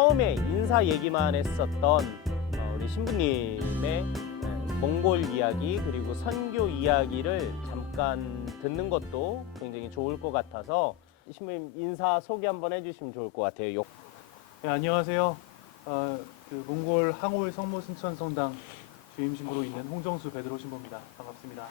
처음에 인사 얘기만 했었던 우리 신부님의 몽골 이야기 그리고 선교 이야기를 잠깐 듣는 것도 굉장히 좋을 것 같아서 신부님 인사 소개 한번 해주시면 좋을 것 같아요. 네, 안녕하세요. 그 몽골 항올 성모 순천 성당 주임 신부로 있는 홍정수 베드로 신부입니다. 반갑습니다.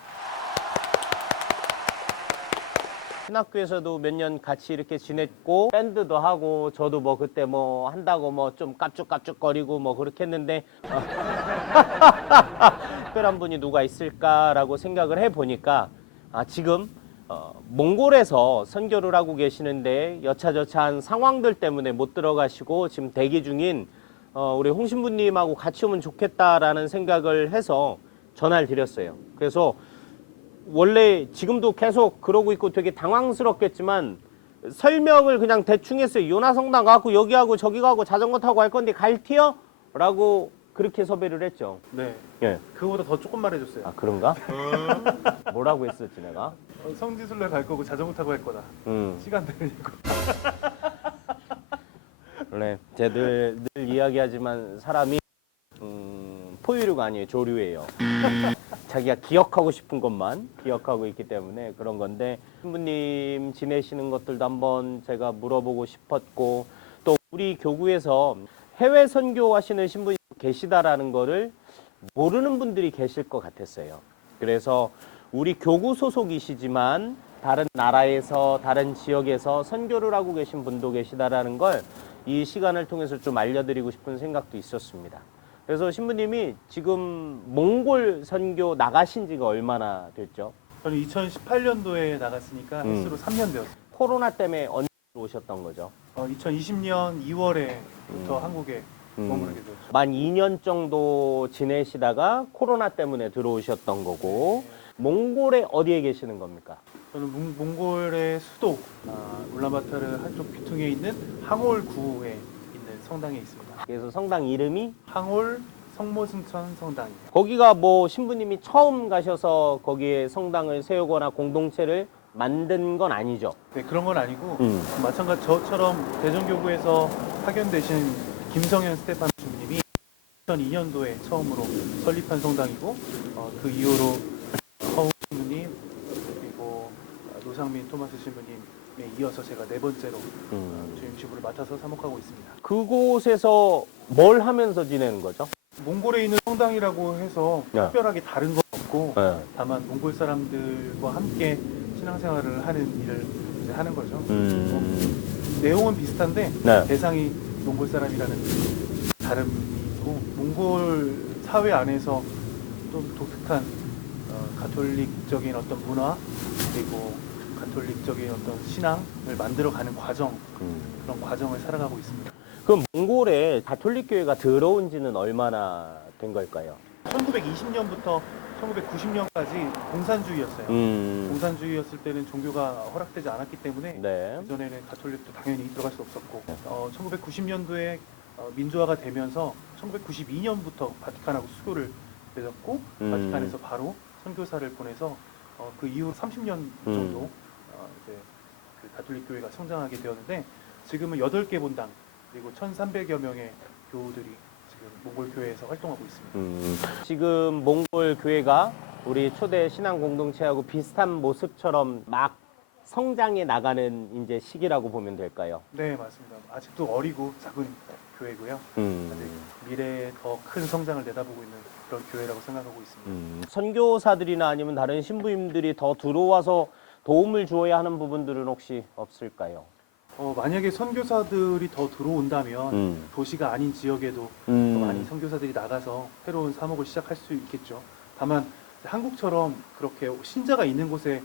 신학교에서도 몇 년 같이 이렇게 지냈고 밴드도 하고 저도 뭐 그때 뭐 한다고 뭐 좀 깝죽깝죽거리고 뭐 그렇게 했는데 특별한 분이 누가 있을까라고 생각을 해보니까 지금 몽골에서 선교를 하고 계시는데 여차저차한 상황들 때문에 못 들어가시고 지금 대기 중인 우리 홍 신부님하고 같이 오면 좋겠다라는 생각을 해서 전화를 드렸어요. 그래서 원래 지금도 계속 그러고 있고 되게 당황스럽겠지만 설명을 그냥 대충 했어요. 요나성당 가고 여기 가고 저기 가고 자전거 타고 갈 건데 갈티요? 라고 그렇게 섭외를 했죠. 네. 예. 그거보다 더 조금 말해줬어요. 아 그런가? 뭐라고 했었지 내가? 성지순례 갈 거고 자전거 타고 갈 거다. 시간 되니까. 원래 쟤들 늘 이야기하지만 사람이 포유류가 아니에요. 조류예요. 자기가 기억하고 싶은 것만 기억하고 있기 때문에 그런 건데 신부님 지내시는 것들도 한번 제가 물어보고 싶었고 또 우리 교구에서 해외 선교하시는 신부님 계시다라는 거를 모르는 분들이 계실 것 같았어요. 그래서 우리 교구 소속이시지만 다른 나라에서 다른 지역에서 선교를 하고 계신 분도 계시다라는 걸 이 시간을 통해서 좀 알려드리고 싶은 생각도 있었습니다. 그래서 신부님이 지금 몽골 선교 나가신 지가 얼마나 됐죠? 저는 2018년도에 나갔으니까 횟수로 3년 되었어요. 코로나 때문에 언제 오셨던 거죠? 2020년 2월에부터 한국에 머무르게 되었죠. 만 2년 정도 지내시다가 코로나 때문에 들어오셨던 거고 몽골에 어디에 계시는 겁니까? 저는 몽골의 수도 울란바토르 한쪽 귀퉁이에 있는 항올 구에 있는 성당에 있습니다. 그래서 성당 이름이 항올 성모 순천 성당이에요. 거기가 뭐 신부님이 처음 가셔서 거기에 성당을 세우거나 공동체를 만든 건 아니죠? 네, 그런 건 아니고 마찬가지 저처럼 대전교구에서 파견되신 김성현 스테판 주님이 2002년도에 처음으로 설립한 성당이고 그 이후로 허우 신부님 그리고 노상민 토마스 신부님에 이어서 제가 네 번째로 주임 신부를 맡아서 사목하고 있습니다. 그곳에서 뭘 하면서 지내는 거죠? 몽골에 있는 성당이라고 해서 네. 특별하게 다른 건 없고 네. 다만 몽골 사람들과 함께 신앙생활을 하는 일을 이제 하는 거죠. 내용은 비슷한데 네. 대상이 몽골 사람이라는 다름이 있고 몽골 사회 안에서 좀 독특한 가톨릭적인 어떤 문화 그리고 가톨릭적인 어떤 신앙을 만들어가는 과정 그런 과정을 살아가고 있습니다. 그럼 몽골에 가톨릭 교회가 들어온 지는 얼마나 된 걸까요? 1920년부터 1990년까지 공산주의였어요. 공산주의였을 때는 종교가 허락되지 않았기 때문에 네. 그전에는 가톨릭도 당연히 들어갈 수 없었고 1990년도에 민주화가 되면서 1992년부터 바티칸하고 수교를 맺었고 바티칸에서 바로 선교사를 보내서 그 이후 30년 정도 이제 그 가톨릭 교회가 성장하게 되었는데 지금은 8개 본당 그리고 1,300여 명의 교우들이 지금 몽골 교회에서 활동하고 있습니다. 지금 몽골 교회가 우리 초대 신앙 공동체하고 비슷한 모습처럼 막 성장해 나가는 이제 시기라고 보면 될까요? 네, 맞습니다. 아직도 어리고 작은 교회고요. 아직 미래에 더 큰 성장을 내다보고 있는 그런 교회라고 생각하고 있습니다. 선교사들이나 아니면 다른 신부님들이 더 들어와서 도움을 주어야 하는 부분들은 혹시 없을까요? 만약에 선교사들이 더 들어온다면 도시가 아닌 지역에도 더 많이 선교사들이 나가서 새로운 사목을 시작할 수 있겠죠. 다만 한국처럼 그렇게 신자가 있는 곳에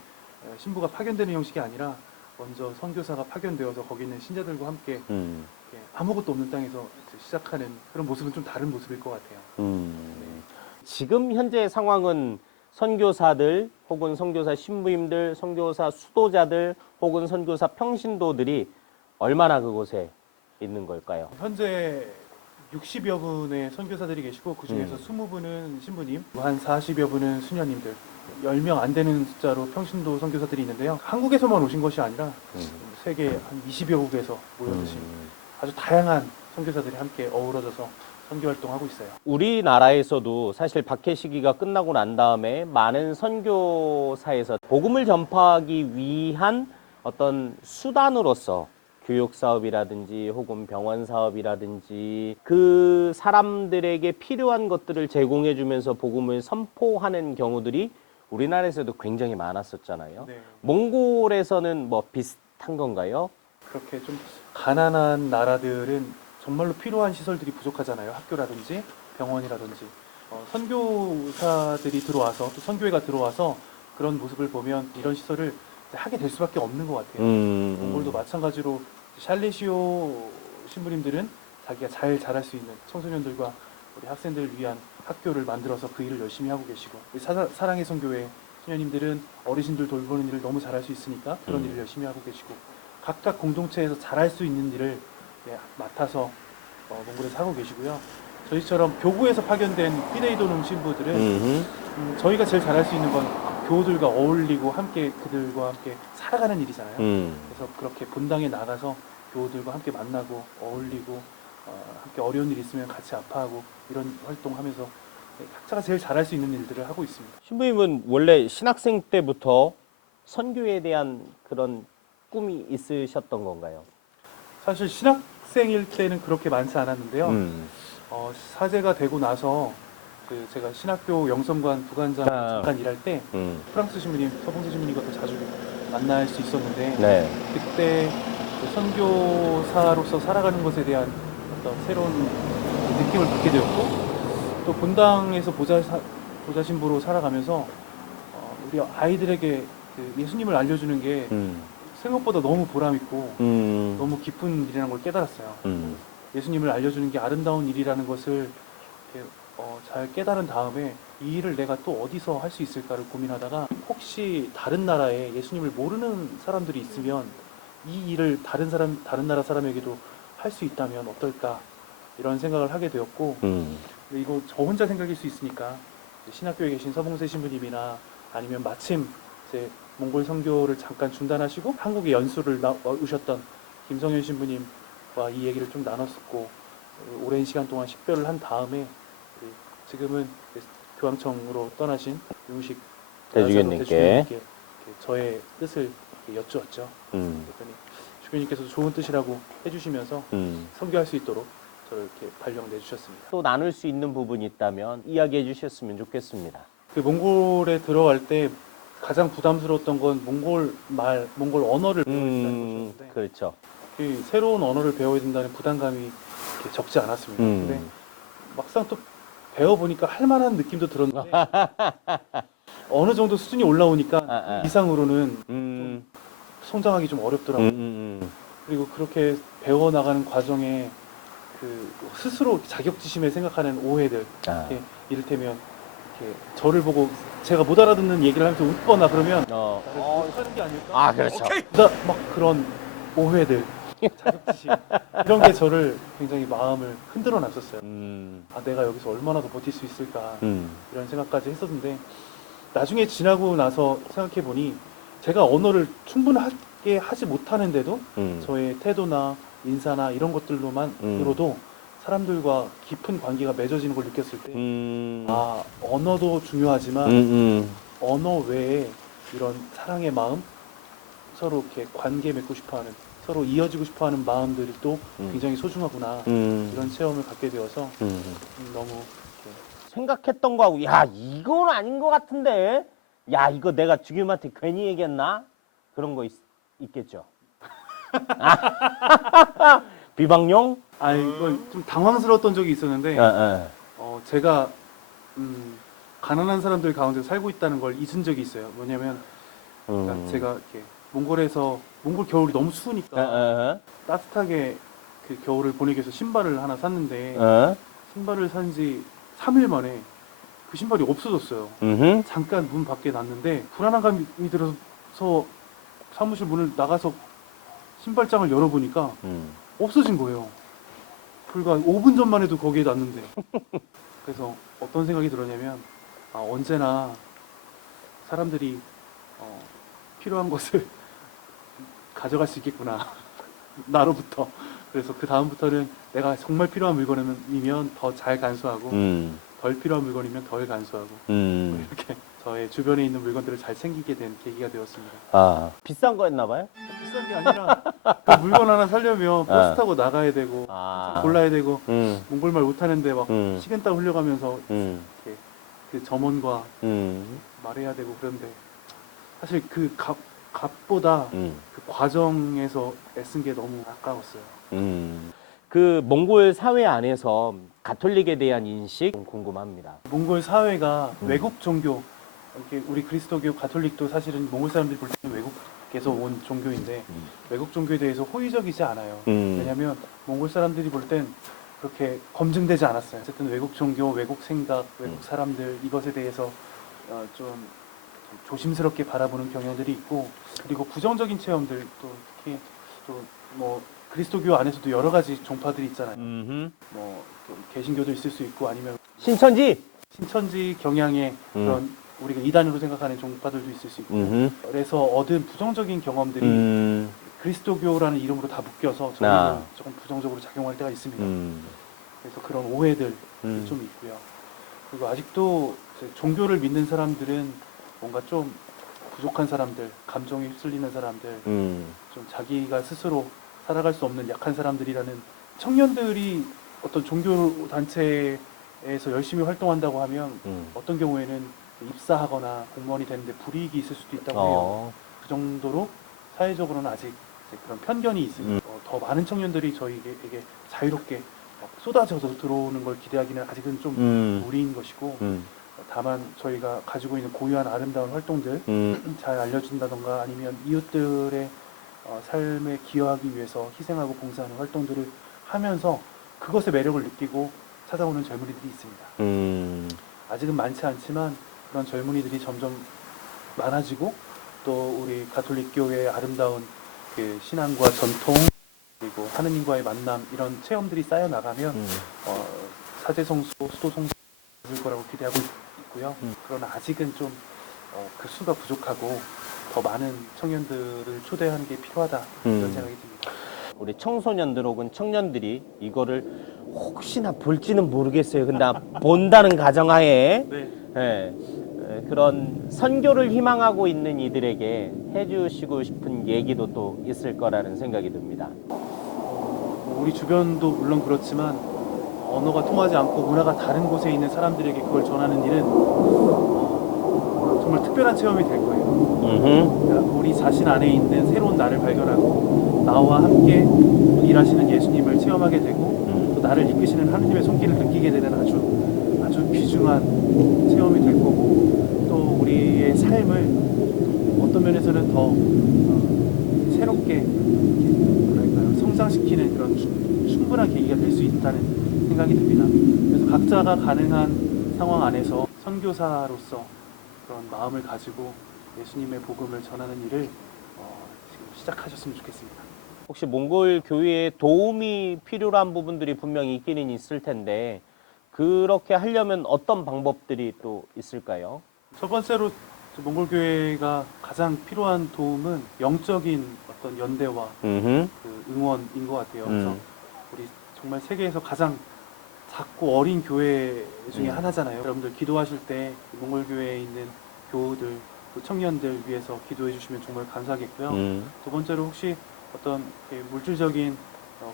신부가 파견되는 형식이 아니라 먼저 선교사가 파견되어서 거기 있는 신자들과 함께 아무것도 없는 땅에서 시작하는 그런 모습은 좀 다른 모습일 것 같아요. 네. 지금 현재 상황은 선교사들 혹은 선교사 신부님들, 선교사 수도자들 혹은 선교사 평신도들이 얼마나 그곳에 있는 걸까요? 현재 60여 분의 선교사들이 계시고 그 중에서 20분은 신부님, 한 40여 분은 수녀님들, 10명 안 되는 숫자로 평신도 선교사들이 있는데요. 한국에서만 오신 것이 아니라 세계 한 20여 국에서 모여드신 아주 다양한 선교사들이 함께 어우러져서 선교 활동하고 있어요. 우리나라에서도 사실 박해 시기가 끝나고 난 다음에 많은 선교사에서 복음을 전파하기 위한 어떤 수단으로서 교육 사업이라든지 혹은 병원 사업이라든지 그 사람들에게 필요한 것들을 제공해 주면서 복음을 선포하는 경우들이 우리나라에서도 굉장히 많았었잖아요. 네. 몽골에서는 뭐 비슷한 건가요? 그렇게 좀 가난한 나라들은 정말로 필요한 시설들이 부족하잖아요. 학교라든지 병원이라든지 선교사들이 들어와서 또 선교회가 들어와서 그런 모습을 보면 이런 시설을 하게 될 수밖에 없는 것 같아요. 몽골도 마찬가지로 샬레시오 신부님들은 자기가 잘 자랄 수 있는 청소년들과 우리 학생들을 위한 학교를 만들어서 그 일을 열심히 하고 계시고 우리 사랑의 선교회 신녀님들은 어르신들 돌보는 일을 너무 잘할 수 있으니까 그런 일을 열심히 하고 계시고 각각 공동체에서 잘할 수 있는 일을 맡아서 몽골에서 하고 계시고요. 저희처럼 교구에서 파견된 피데이도눔 신부들은 저희가 제일 잘할 수 있는 건 교우들과 어울리고 함께 그들과 함께 살아가는 일이잖아요. 그래서 그렇게 본당에 나가서 교우들과 함께 만나고 어울리고 함께 어려운 일 있으면 같이 아파하고 이런 활동하면서 각자가 제일 잘할 수 있는 일들을 하고 있습니다. 신부님은 원래 신학생 때부터 선교에 대한 그런 꿈이 있으셨던 건가요? 사실 신학생일 때는 그렇게 많지 않았는데요. 사제가 되고 나서 제가 신학교 영성관 부관장 잠깐 일할 때 프랑스 신부님, 서봉세 신부님과 더 자주 만날 수 있었는데 네. 그때 선교사로서 살아가는 것에 대한 어떤 새로운 느낌을 받게 되었고 또 본당에서 보좌 신부로 살아가면서 우리 아이들에게 그 예수님을 알려주는 게 생각보다 너무 보람있고 너무 기쁜 일이라는 걸 깨달았어요. 예수님을 알려주는 게 아름다운 일이라는 것을 이렇게, 잘 깨달은 다음에 이 일을 내가 또 어디서 할 수 있을까를 고민하다가 혹시 다른 나라에 예수님을 모르는 사람들이 있으면 이 일을 다른 나라 사람에게도 할 수 있다면 어떨까 이런 생각을 하게 되었고 근데 이거 저 혼자 생각일 수 있으니까 신학교에 계신 서봉세 신부님이나 아니면 마침 제 몽골 선교를 잠깐 중단하시고 한국에 연수를 오셨던 김성현 신부님과 이 얘기를 좀 나눴었고 오랜 시간 동안 식별을 한 다음에 지금은 교황청으로 떠나신 용식 대주교님께 저의 뜻을 여쭈었죠. 그랬더니 주교님께서 좋은 뜻이라고 해주시면서 선교할 수 있도록 저를 이렇게 발령 내주셨습니다. 또 나눌 수 있는 부분이 있다면 이야기해 주셨으면 좋겠습니다. 그 몽골에 들어갈 때 가장 부담스러웠던 건 몽골 언어를 배워야 된다는 것이었는데 그렇죠. 그 새로운 언어를 배워야 된다는 부담감이 이렇게 적지 않았습니다. 근데 막상 또 배워보니까 할 만한 느낌도 들었는데 어느 정도 수준이 올라오니까 그 이상으로는 좀 성장하기 좀 어렵더라고요. 그리고 그렇게 배워나가는 과정에 그 스스로 자격지심에 생각하는 오해들 이를테면 이렇게 저를 보고 제가 못 알아듣는 얘기를 하면서 웃거나 그러면 나를 욕하는 게 아닐까? 그렇죠. 막 그런 오해들 자격지심 이런 게 저를 굉장히 마음을 흔들어 놨었어요. 내가 여기서 얼마나 더 버틸 수 있을까 이런 생각까지 했었는데 나중에 지나고 나서 생각해 보니 제가 언어를 충분하게 하지 못하는데도 저의 태도나 인사나 이런 것들로만으로도 사람들과 깊은 관계가 맺어지는 걸 느꼈을 때 언어도 중요하지만 언어 외에 이런 사랑의 마음 서로 이렇게 관계 맺고 싶어하는 서로 이어지고 싶어하는 마음들도 굉장히 소중하구나 이런 체험을 갖게 되어서 너무 생각했던 거하고 야 이건 아닌 것 같은데 야 이거 내가 주교님한테 괜히 얘기했나 그런 거 있겠죠. 비방용? 이걸 좀 당황스러웠던 적이 있었는데 제가 가난한 사람들 가운데 살고 있다는 걸 잊은 적이 있어요. 뭐냐면 그러니까 제가 이렇게 몽골 겨울이 너무 추우니까 따뜻하게 그 겨울을 보내기 위해서 신발을 하나 샀는데 신발을 산 지 3일 만에 그 신발이 없어졌어요. 잠깐 문 밖에 놨는데 불안감이 들어서 사무실 문을 나가서 신발장을 열어보니까 없어진 거예요. 불과 5분 전만 해도 거기에 놨는데 그래서 어떤 생각이 들었냐면 언제나 사람들이 필요한 것을 가져갈 수 있겠구나 나로부터 그래서 그 다음부터는 내가 정말 필요한 물건이면 더 잘 간수하고 덜 필요한 물건이면 덜 간수하고 뭐 이렇게 저의 주변에 있는 물건들을 잘 챙기게 된 계기가 되었습니다. 아, 비싼 거였나 봐요? 비싼 게 아니라 그 물건 하나 사려면 버스 타고 나가야 되고 아, 골라야 되고 음, 몽골말 못하는데 막 식은땀 흘려가면서 음, 이렇게 그 점원과 음, 말해야 되고 그런데 사실 그 값보다 그 과정에서 애쓴 게 너무 아까웠어요. 그 몽골 사회 안에서 가톨릭에 대한 인식 좀 궁금합니다. 몽골 사회가 외국 종교, 이렇게 우리 그리스도교, 가톨릭도 사실은 몽골 사람들이 볼 때는 외국에서 온 종교인데 외국 종교에 대해서 호의적이지 않아요. 왜냐하면 몽골 사람들이 볼 땐 그렇게 검증되지 않았어요. 어쨌든 외국 종교, 외국 생각, 외국 사람들 이것에 대해서 좀 조심스럽게 바라보는 경향들이 있고 그리고 부정적인 체험들 또 특히 또 뭐 그리스도교 안에서도 여러 가지 종파들이 있잖아요. 뭐 개신교도 있을 수 있고 아니면 신천지? 신천지 경향의 그런 우리가 이단으로 생각하는 종파들도 있을 수 있고 그래서 얻은 부정적인 경험들이 그리스도교라는 이름으로 다 묶여서 저희는 조금 부정적으로 작용할 때가 있습니다. 그래서 그런 오해들이 좀 있고요. 그리고 아직도 이제 종교를 믿는 사람들은 뭔가 좀 부족한 사람들, 감정에 휩쓸리는 사람들, 좀 자기가 스스로 살아갈 수 없는 약한 사람들이라는 청년들이 어떤 종교 단체에서 열심히 활동한다고 하면 어떤 경우에는 입사하거나 공무원이 되는데 불이익이 있을 수도 있다고 해요. 그 정도로 사회적으로는 아직 이제 그런 편견이 있습니다. 더 많은 청년들이 저희에게 자유롭게 쏟아져서 들어오는 걸 기대하기는 아직은 좀 무리인 것이고 다만 저희가 가지고 있는 고유한 아름다운 활동들 잘 알려준다던가 아니면 이웃들의 삶에 기여하기 위해서 희생하고 봉사하는 활동들을 하면서 그것의 매력을 느끼고 찾아오는 젊은이들이 있습니다. 아직은 많지 않지만 그런 젊은이들이 점점 많아지고 또 우리 가톨릭 교회의 아름다운 그 신앙과 전통 그리고 하느님과의 만남 이런 체험들이 쌓여 나가면 사제성수, 수도성수 될 거라고 기대하고 있고요. 그러나 아직은 좀 그 수가 부족하고 더 많은 청년들을 초대하는 게 필요하다 이런 생각이 듭니다. 우리 청소년들 혹은 청년들이 이거를 혹시나 볼지는 모르겠어요. 근데 본다는 가정하에 네. 그런 선교를 희망하고 있는 이들에게 해주시고 싶은 얘기도 또 있을 거라는 생각이 듭니다. 우리 주변도 물론 그렇지만 언어가 통하지 않고 문화가 다른 곳에 있는 사람들에게 그걸 전하는 일은 정말 특별한 체험이 될 거예요. 그러니까 우리 자신 안에 있는 새로운 나를 발견하고 나와 함께 일하시는 예수님을 체험하게 되고 또 나를 이끄시는 하느님의 손길을 느끼게 되는 아주 귀중한 체험이 될 거고 또 우리의 삶을 어떤 면에서는 더 새롭게 뭐랄까요 성장시키는 그런 충분한 계기가 될 수 있다는 생각이 듭니다. 그래서 각자가 가능한 상황 안에서 선교사로서 그런 마음을 가지고 예수님의 복음을 전하는 일을 지금 시작하셨으면 좋겠습니다. 혹시 몽골 교회에 도움이 필요한 부분들이 분명히 있기는 있을 텐데 그렇게 하려면 어떤 방법들이 또 있을까요? 첫 번째로 몽골 교회가 가장 필요한 도움은 영적인 어떤 연대와 그 응원인 것 같아요. 그래서 우리 정말 세계에서 가장 작고 어린 교회 중에 하나잖아요. 여러분들 기도하실 때 몽골 교회에 있는 교우들 또 청년들 위해서 기도해 주시면 정말 감사하겠고요. 두 번째로 혹시 어떤 물질적인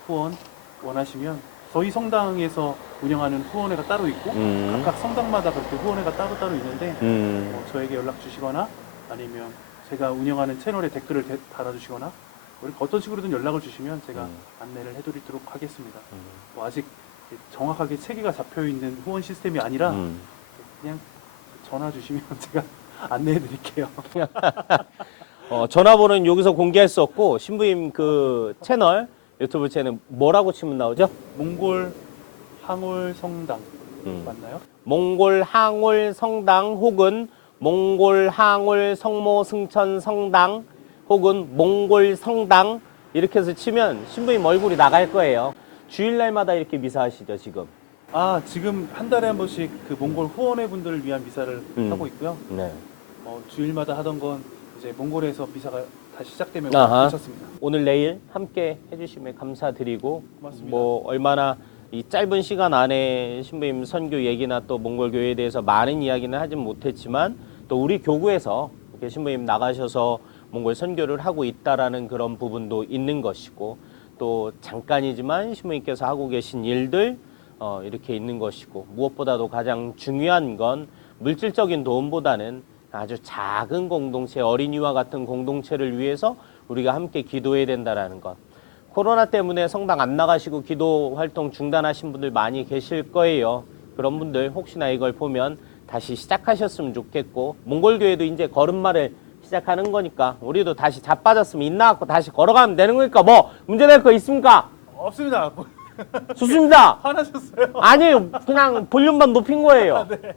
후원 원하시면 저희 성당에서 운영하는 후원회가 따로 있고 각각 성당마다 그렇게 후원회가 따로 있는데 저에게 연락 주시거나 아니면 제가 운영하는 채널에 댓글을 달아주시거나 이렇게 어떤 식으로든 연락을 주시면 제가 안내를 해드리도록 하겠습니다. 뭐 아직 정확하게 체계가 잡혀 있는 후원 시스템이 아니라 그냥 전화 주시면 제가 안내해 드릴게요. 전화번호는 여기서 공개할 수 없고 신부님 그 채널 유튜브 채널 뭐라고 치면 나오죠? 몽골 항올 성당 맞나요? 몽골 항올 성당 혹은 몽골 항올 성모 승천 성당 혹은 몽골 성당 이렇게 해서 치면 신부님 얼굴이 나갈 거예요. 주일날마다 이렇게 미사하시죠 지금? 지금 한 달에 한 번씩 그 몽골 후원회 분들을 위한 미사를 하고 있고요. 네. 주일마다 하던 건 이제 몽골에서 미사가 다시 시작되면 아하. 괜찮습니다. 오늘 내일 함께 해주시면 감사드리고 고맙습니다. 뭐 얼마나 이 짧은 시간 안에 신부님 선교 얘기나 또 몽골 교회에 대해서 많은 이야기는 하진 못했지만 또 우리 교구에서 이렇게 신부님 나가셔서 몽골 선교를 하고 있다라는 그런 부분도 있는 것이고 또 잠깐이지만 신부님께서 하고 계신 일들 이렇게 있는 것이고 무엇보다도 가장 중요한 건 물질적인 도움보다는 아주 작은 공동체, 어린이와 같은 공동체를 위해서 우리가 함께 기도해야 된다라는 것. 코로나 때문에 성당 안 나가시고 기도 활동 중단하신 분들 많이 계실 거예요. 그런 분들 혹시나 이걸 보면 다시 시작하셨으면 좋겠고 몽골 교회도 이제 걸음마를 시작하는 거니까 우리도 다시 자빠졌으면 있나갖고 다시 걸어가면 되는 거니까 뭐 문제될 거 있습니까? 없습니다. 좋습니다. 화나셨어요? 아니 그냥 볼륨만 높인 거예요. 네.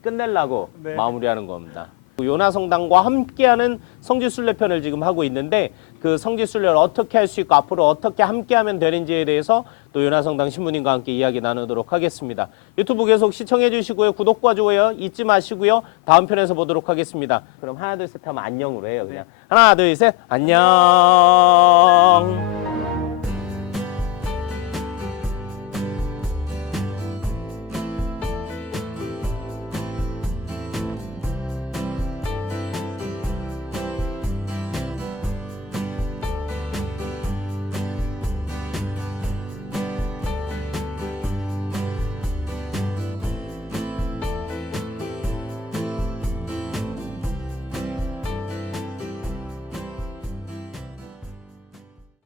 끝내려고 네. 마무리하는 겁니다. 요나성당과 함께하는 성지순례편을 지금 하고 있는데 그 성지순례를 어떻게 할 수 있고 앞으로 어떻게 함께하면 되는지에 대해서 또 요나성당 신부님과 함께 이야기 나누도록 하겠습니다. 유튜브 계속 시청해 주시고요. 구독과 좋아요 잊지 마시고요. 다음 편에서 보도록 하겠습니다. 그럼 하나 둘 셋 하면 안녕으로 해요. 그냥 하나 둘 셋 안녕.